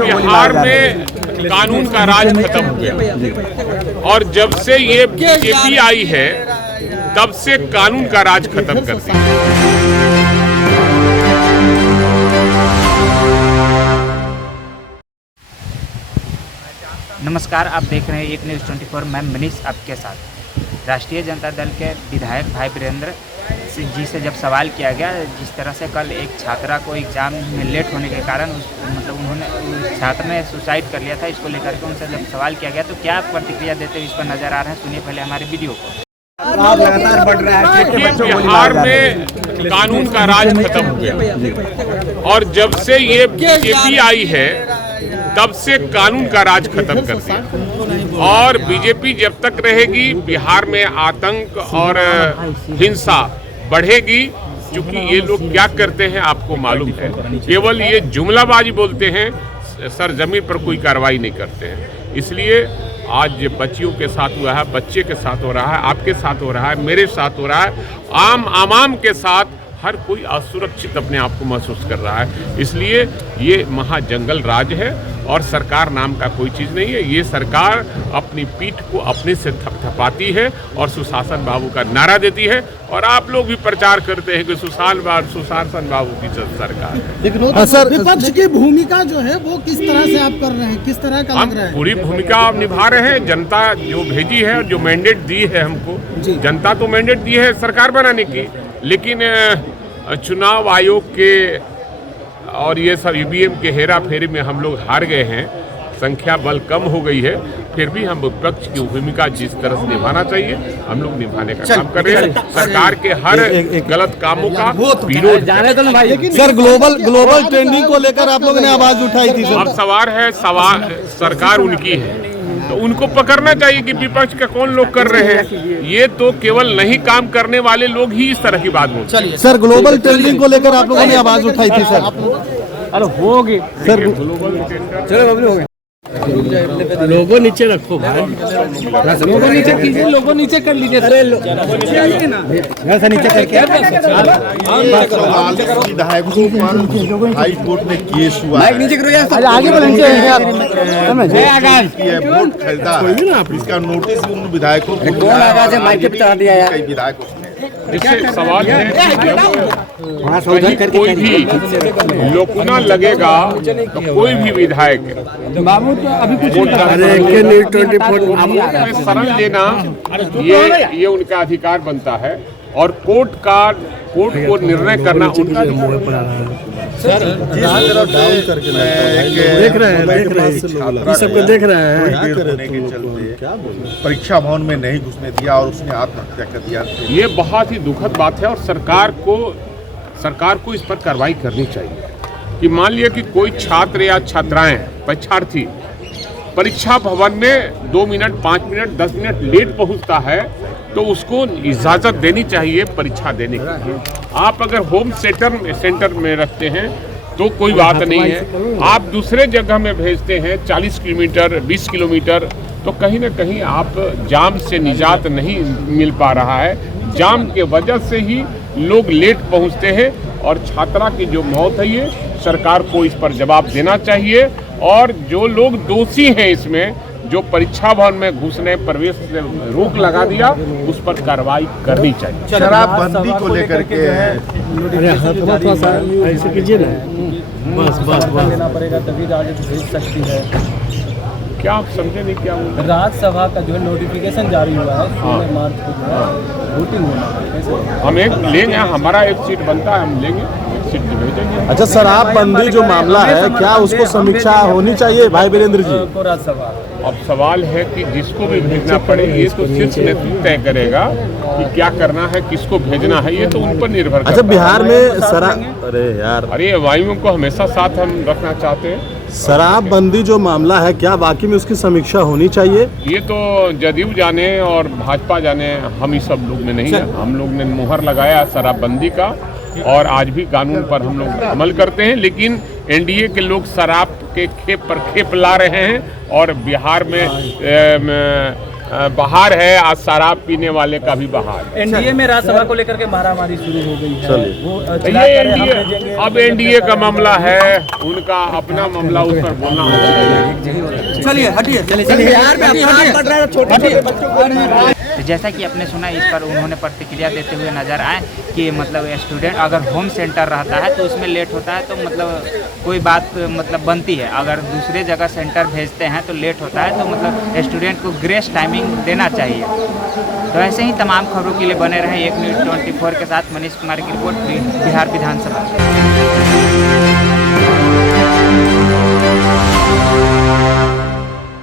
बिहार में कानून का राज खत्म हो गया और जब से ये बीजेपी आई है तब से कानून का राज खत्म कर दिया। नमस्कार, आप देख रहे हैं एक न्यूज़ 24। मैं मनीष आपके साथ। राष्ट्रीय जनता दल के विधायक भाई वीरेंद्र जी से जब सवाल किया गया, जिस तरह से कल एक छात्रा को एग्ज़ाम में लेट होने के कारण उन्होंने उस छात्र ने सुसाइड कर लिया था, इसको लेकर के उनसे जब सवाल किया गया तो क्या प्रतिक्रिया देते हुए इस पर नज़र आ रहे हैं, सुनिए पहले हमारे वीडियो को। लगातार बढ़ रहा है बिहार में कानून का राज खत्म हो गया और जब से ये बीजेपी आई है तब से कानून का राज खत्म कर दिया। और बीजेपी जब तक रहेगी बिहार में आतंक और हिंसा बढ़ेगी, क्योंकि ये लोग क्या करते हैं आपको मालूम है, केवल ये जुमलाबाजी बोलते हैं, सरजमीन पर कोई कार्रवाई नहीं करते हैं। इसलिए आज बच्चियों के साथ हुआ है, बच्चे के साथ हो रहा है, आपके साथ हो रहा है, मेरे साथ हो रहा है, आम के साथ हर कोई असुरक्षित अपने आप को महसूस कर रहा है। इसलिए ये महाजंगल राज है और सरकार नाम का कोई चीज़ नहीं है। ये सरकार अपनी पीठ को अपने से थपथपाती है और सुशासन बाबू का नारा देती है और आप लोग भी प्रचार करते हैं कि सुशासन बाबू की सरकार है। लेकिन सर, विपक्ष की भूमिका जो है वो किस तरह से आप कर रहे हैं, किस तरह का लग रहा है? पूरी भूमिका निभा रहे हैं। जनता जो भेजी है, जो मैंडेट दी है हमको, जनता तो मैंडेट दी है सरकार बनाने की, लेकिन चुनाव आयोग के और ये सब ईवीएम के हेरा फेरी में हम लोग हार गए हैं, संख्या बल कम हो गई है, फिर भी हम विपक्ष की भूमिका जिस तरह से निभाना चाहिए हम लोग निभाने का काम कर रहे हैं। सरकार के हर गलत कामों का विरोध। सर, ग्लोबल ट्रेंडिंग को लेकर आप लोगों ने आवाज उठाई थी। अब सवाल सरकार उनकी है तो उनको पकड़ना चाहिए कि विपक्ष का कौन लोग कर रहे हैं। ये तो केवल नहीं काम करने वाले लोग ही इस तरह की बात बोलते हैं। सर, ग्लोबल ट्रेंडिंग को लेकर आप लोगों ने आवाज उठाई थी सर। अरे हो गए सर, चलो हो गए। लोगो नीचे रखो भाई, लोगो नीचे कीजिए, लोगो नीचे कर लीजिए। अरे ऐसा नीचे करके हाई कोर्ट में केस हुआ है, नीचे करो, आगे वोट खरीदा, इसका नोटिस उन विधायकों को विधायकों जिससे सवाल है कि कोई भी लोकुना लगेगा तो कोई भी विधायक बाबू तो अभी कुछ शरण लेना ये उनका अधिकार बनता है और कोर्ट को निर्णय करना उनका। सर, डाउन करके देख रहे हैं, सबको देख रहे हैं। परीक्षा भवन में नहीं घुसने दिया और उसने आत्महत्या कर दिया। ये बहुत ही दुखद बात है और सरकार को इस पर कार्रवाई करनी चाहिए कि मान लिया कि कोई छात्र या छात्राएं परीक्षार्थी परीक्षा भवन में 2 मिनट 5 मिनट 10 मिनट लेट पहुंचता है तो उसको इजाज़त देनी चाहिए परीक्षा देने की। आप अगर होम सेंटर में रखते हैं तो कोई बात नहीं है, आप दूसरे जगह में भेजते हैं 40 किलोमीटर 20 किलोमीटर, तो कहीं ना कहीं आप जाम से निजात नहीं मिल पा रहा है। जाम के वजह से ही लोग लेट पहुंचते हैं और छात्रा की जो मौत है ये सरकार को इस पर जवाब देना चाहिए और जो लोग दोषी हैं इसमें, जो परीक्षा भवन में घुसने प्रवेश से रोक लगा दिया, उस पर कार्रवाई करनी चाहिए। शराबबंदी को लेकर के ऐसे कीजिए ना, बस लेना पड़ेगा तभी आगे भेज सकती है। क्या आप समझे नहीं? क्या राज्यसभा का जो है नोटिफिकेशन जारी हुआ है 16 मार्च को जो है वोटिंग होना, हम एक लेंगे, हमारा एक सीट बनता है, हम लेंगे, एक सीट भेजेंगे। अच्छा, शराबबंदी जो मामला है क्या उसको समीक्षा होनी चाहिए भाई वीरेंद्र जी? राज्यसभा अब सवाल है कि जिसको भी भेजना पड़े ये तो शीर्ष नेतृत्व तय करेगा कि क्या करना है, किसको भेजना है, ये तो उन पर निर्भर करता है। अच्छा, बिहार में अरे वायुओं को हमेशा साथ हम रखना चाहते हैं। शराबबंदी जो मामला है क्या वाकई में उसकी समीक्षा होनी चाहिए? ये तो जदयू जाने और भाजपा जाने, हम ही सब लोग में नहीं है। हम लोग ने मुहर लगाया शराबबंदी का और आज भी कानून पर हम लोग अमल करते हैं, लेकिन एनडीए के लोग शराब के खेप पर खेप ला रहे हैं और बिहार में बहार है, आज शराब पीने वाले का भी बहार। एनडीए में राज्यसभा को लेकर के मारामारी शुरू हो गई है। चलिए। वो ये एनडीए, अब एनडीए का मामला है, उनका अपना मामला, उस पर बोलना होगा। चलिए हटिए, तो जैसा कि आपने सुना, इस पर उन्होंने प्रतिक्रिया देते हुए नजर आए कि मतलब स्टूडेंट अगर होम सेंटर रहता है तो उसमें लेट होता है तो मतलब कोई बात मतलब बनती है, अगर दूसरे जगह सेंटर भेजते हैं तो लेट होता है तो मतलब स्टूडेंट को ग्रेस टाइमिंग देना चाहिए। तो ऐसे ही तमाम खबरों के लिए बने रहे एक न्यूज़ 24 के साथ। मनीष कुमार की रिपोर्ट, बिहार विधानसभा।